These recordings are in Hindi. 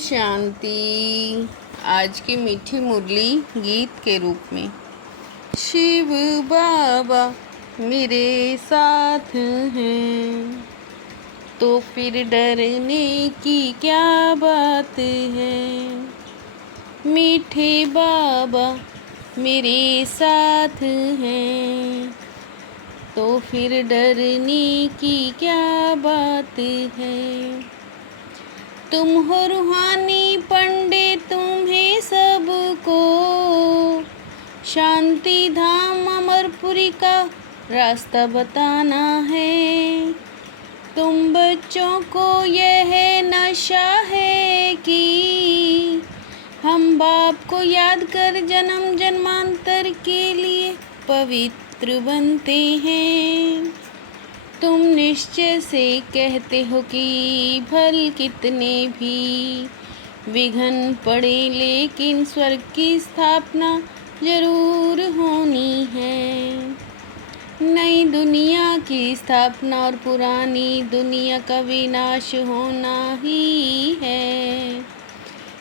शांति। आज की मीठी मुरली गीत के रूप में। शिव बाबा मेरे साथ हैं तो फिर डरने की क्या बात है। मीठे बाबा मेरे साथ हैं तो फिर डरने की क्या बात है। तुम हो रूहानी पंडित, तुम्हें सबको शांति धाम अमरपुरी का रास्ता बताना है। तुम बच्चों को यह नशा है कि हम बाप को याद कर जन्म जन्मांतर के लिए पवित्र बनते हैं। तुम निश्चय से कहते हो कि भल कितने भी विघ्न पड़े लेकिन स्वर्ग की स्थापना जरूर होनी है। नई दुनिया की स्थापना और पुरानी दुनिया का विनाश होना ही है।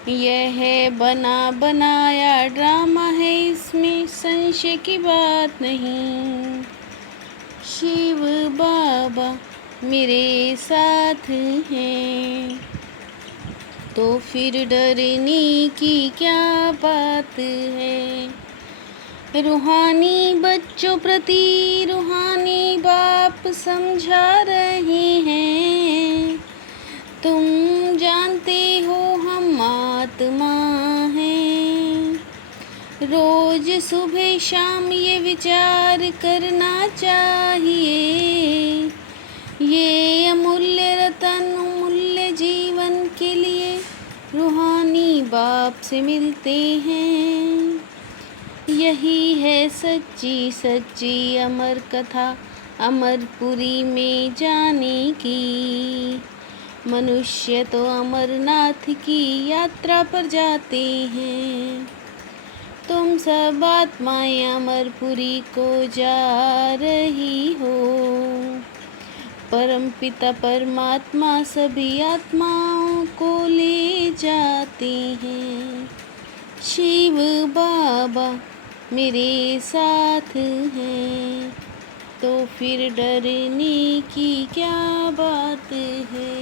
यह बना बनाया ड्रामा है, इसमें संशय की बात नहीं। शिव बाबा मेरे साथ हैं तो फिर डरने की क्या बात है। रूहानी बच्चों प्रति रूहानी बाप समझा रहे हैं। तुम जानते हो हम आत्मा हैं। रोज सुबह शाम ये विचार करना चाहिए। ये अमूल्य रतन अमूल्य जीवन के लिए रूहानी बाप से मिलते हैं। यही है सच्ची सच्ची अमर कथा अमरपुरी में जाने की। मनुष्य तो अमरनाथ की यात्रा पर जाते हैं। तुम सब आत्माएं अमरपुरी को जा रही हो। परमपिता परमात्मा सभी आत्माओं को ले जाते हैं। शिव बाबा मेरे साथ हैं तो फिर डरने की क्या बात है।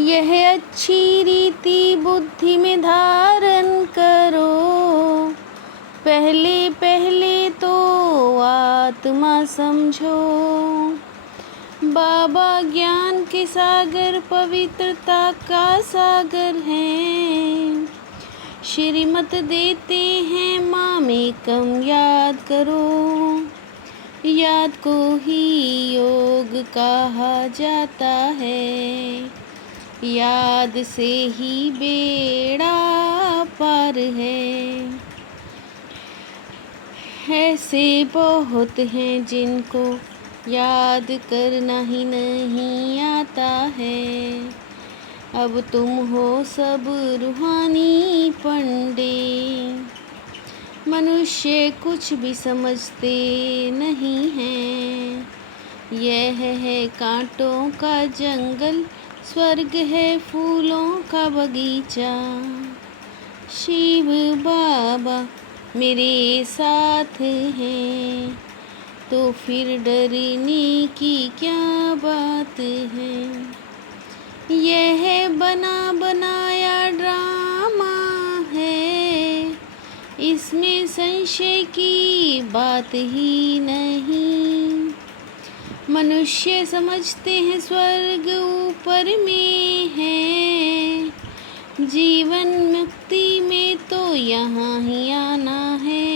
यह अच्छी रीति बुद्धि में धारण करो। पहले पहले तो आत्मा समझो। बाबा ज्ञान के सागर पवित्रता का सागर हैं। श्रीमत देते हैं माम एकम याद करो। याद को ही योग कहा जाता है। याद से ही बेड़ा पार है। ऐसे बहुत हैं जिनको याद करना ही नहीं आता है। अब तुम हो सब रूहानी पंडित। मनुष्य कुछ भी समझते नहीं हैं। यह है कांटों का जंगल, स्वर्ग है फूलों का बगीचा। शिव बाबा मेरे साथ हैं तो फिर डरने की क्या बात है। यह बना बनाया ड्रामा है, इसमें संशय की बात ही नहीं। मनुष्य समझते हैं स्वर्ग ऊपर में है। जीवन मुक्ति में तो यहाँ ही आना है।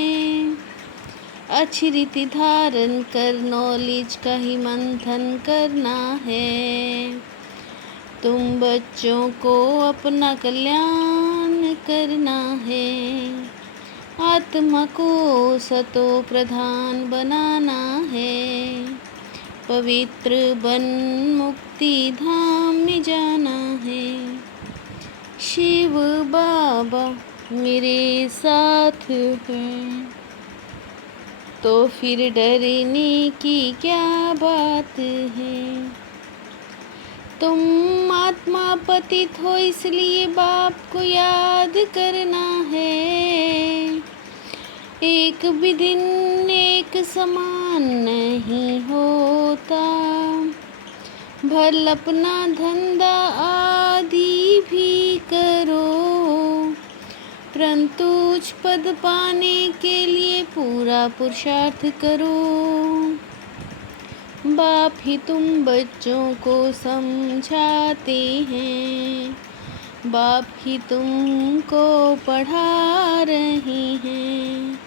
अच्छी रीति धारण कर नॉलेज का ही मंथन करना है। तुम बच्चों को अपना कल्याण करना है। आत्मा को सतो प्रधान बनाना है। पवित्र बन मुक्ति धाम में जाना है। शिव बाबा मेरे साथ हैं तो फिर डरने की क्या बात है। तुम आत्मा पतित हो इसलिए बाप को याद करना है। एक भी दिन एक समान नहीं होता। भल अपना धंधा आदि भी करो, परंतु उच्च पद पाने के लिए पूरा पुरुषार्थ करो। बाप ही तुम बच्चों को समझाते हैं, बाप ही तुमको पढ़ा रहे हैं।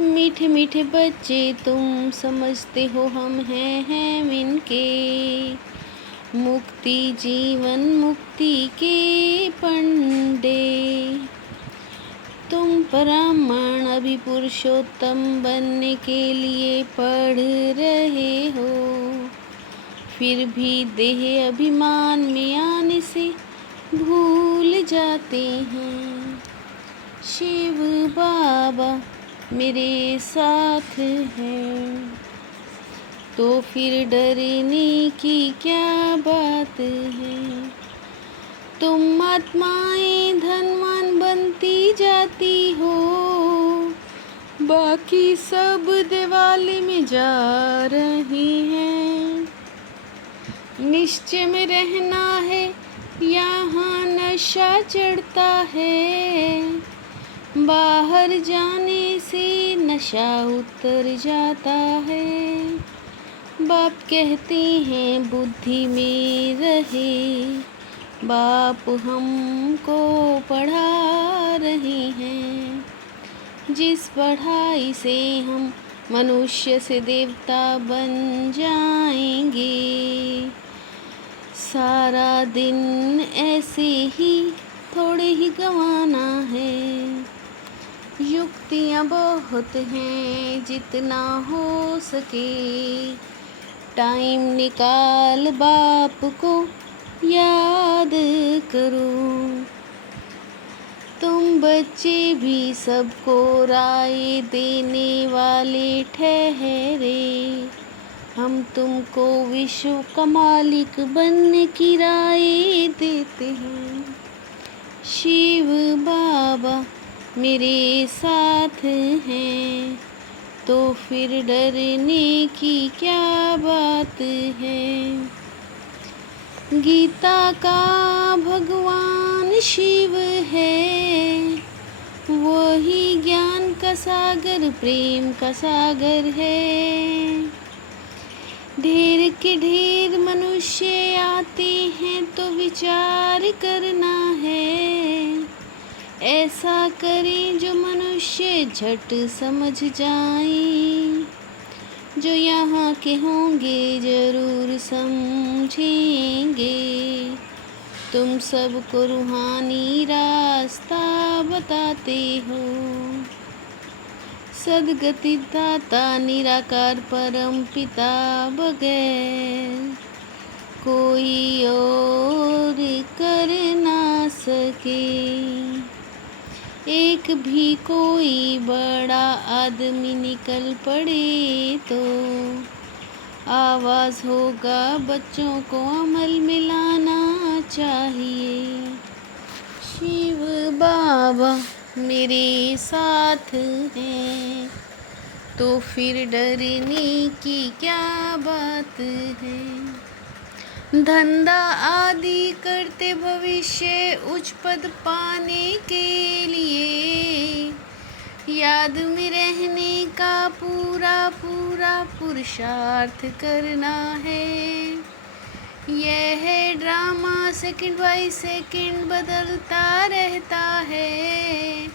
मीठे मीठे बच्चे तुम समझते हो हम हैं इनके, मुक्ति जीवन मुक्ति के पंडे। तुम ब्राह्मण अभी पुरुषोत्तम बनने के लिए पढ़ रहे हो, फिर भी देह अभिमान में आने से भूल जाते हैं। शिव बाबा मेरे साथ हैं, तो फिर डरने की क्या बात है। तुम आत्माएं धनवान बनती जाती हो, बाकी सब दिवाली में जा रही हैं। निश्चय में रहना है, यहाँ नशा चढ़ता है, बाहर जाने से नशा उतर जाता है। बाप कहते हैं बुद्धि में रहे, बाप हमको पढ़ा रहे हैं। जिस पढ़ाई से हम मनुष्य से देवता बन जाएंगे, सारा दिन ऐसे ही थोड़े ही गंवाना है। युक्तियाँ बहुत हैं, जितना हो सके टाइम निकाल बाप को याद करो। तुम बच्चे भी सबको राय देने वाले ठहरे, हम तुमको विश्व का मालिक बनने की राय देते हैं। शिव बाबा मेरे साथ हैं, तो फिर डरने की क्या बात है। गीता का भगवान शिव है, वही ज्ञान का सागर प्रेम का सागर है। ढेर के ढेर मनुष्य आते हैं तो विचार करना है, ऐसा करें जो मनुष्य झट समझ जाएं। जो यहाँ के होंगे जरूर समझेंगे, तुम सबको रूहानी रास्ता बताते हो। सदगति दाता निराकार परम पिता बगैर कोई और कर ना सके। एक भी कोई बड़ा आदमी निकल पड़े तो आवाज़ होगा बच्चों को अमल में लाना चाहिए। शिव बाबा मेरे साथ हैं, तो फिर डरने की क्या बात है। धंधा आदि करते भविष्य उच्च पद पाने के लिए, याद में रहने का पूरा पूरा पुरुषार्थ करना है। यह ड्रामा सेकंड बाय सेकंड बदलता रहता है,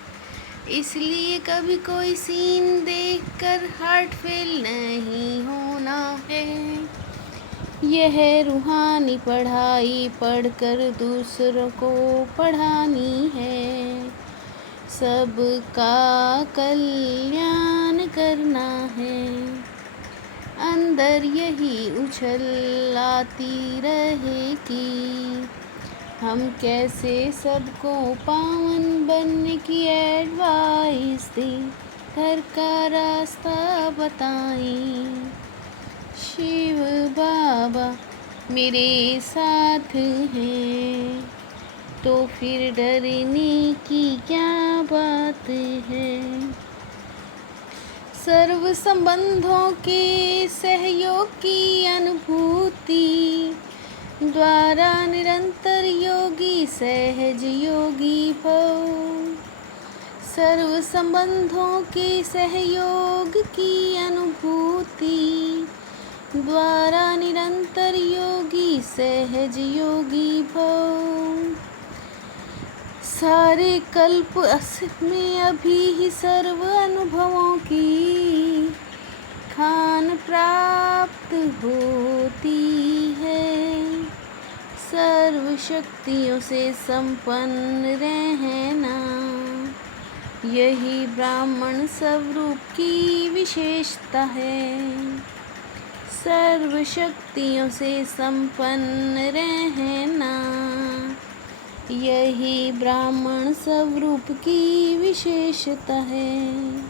इसलिए कभी कोई सीन देखकर हार्ट फेल नहीं होना है। यह रूहानी पढ़ाई पढ़कर दूसरों को पढ़ानी है, सबका कल्याण करना है। अंदर यही उछल आती रहे कि हम कैसे सबको पावन बनने की एडवाइस दें, घर का रास्ता बताएं। शिव बाबा मेरे साथ हैं, तो फिर डरने की क्या बात है। सर्व संबंधों के सहयोग की अनुभूति द्वारा निरंतर योगी सहज योगी भव। सर्व संबंधों के सहयोग की अनुभूति द्वारा निरंतर योगी सहज योगी भव। सारे कल्प में अभी ही सर्व अनुभवों की खान प्राप्त होती है। सर्व शक्तियों से संपन्न रहना यही ब्राह्मण स्वरूप की विशेषता है। सर्व शक्तियों से संपन्न रहना यही ब्राह्मण स्वरूप की विशेषता है।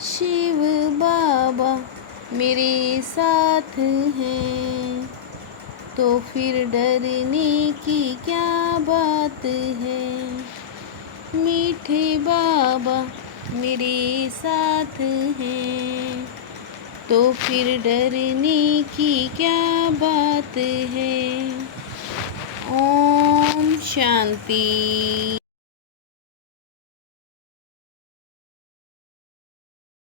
शिव बाबा मेरे साथ हैं, तो फिर डरने की क्या बात है। मीठे बाबा मेरे साथ हैं, तो फिर डरने की क्या बात है। ओम शांति।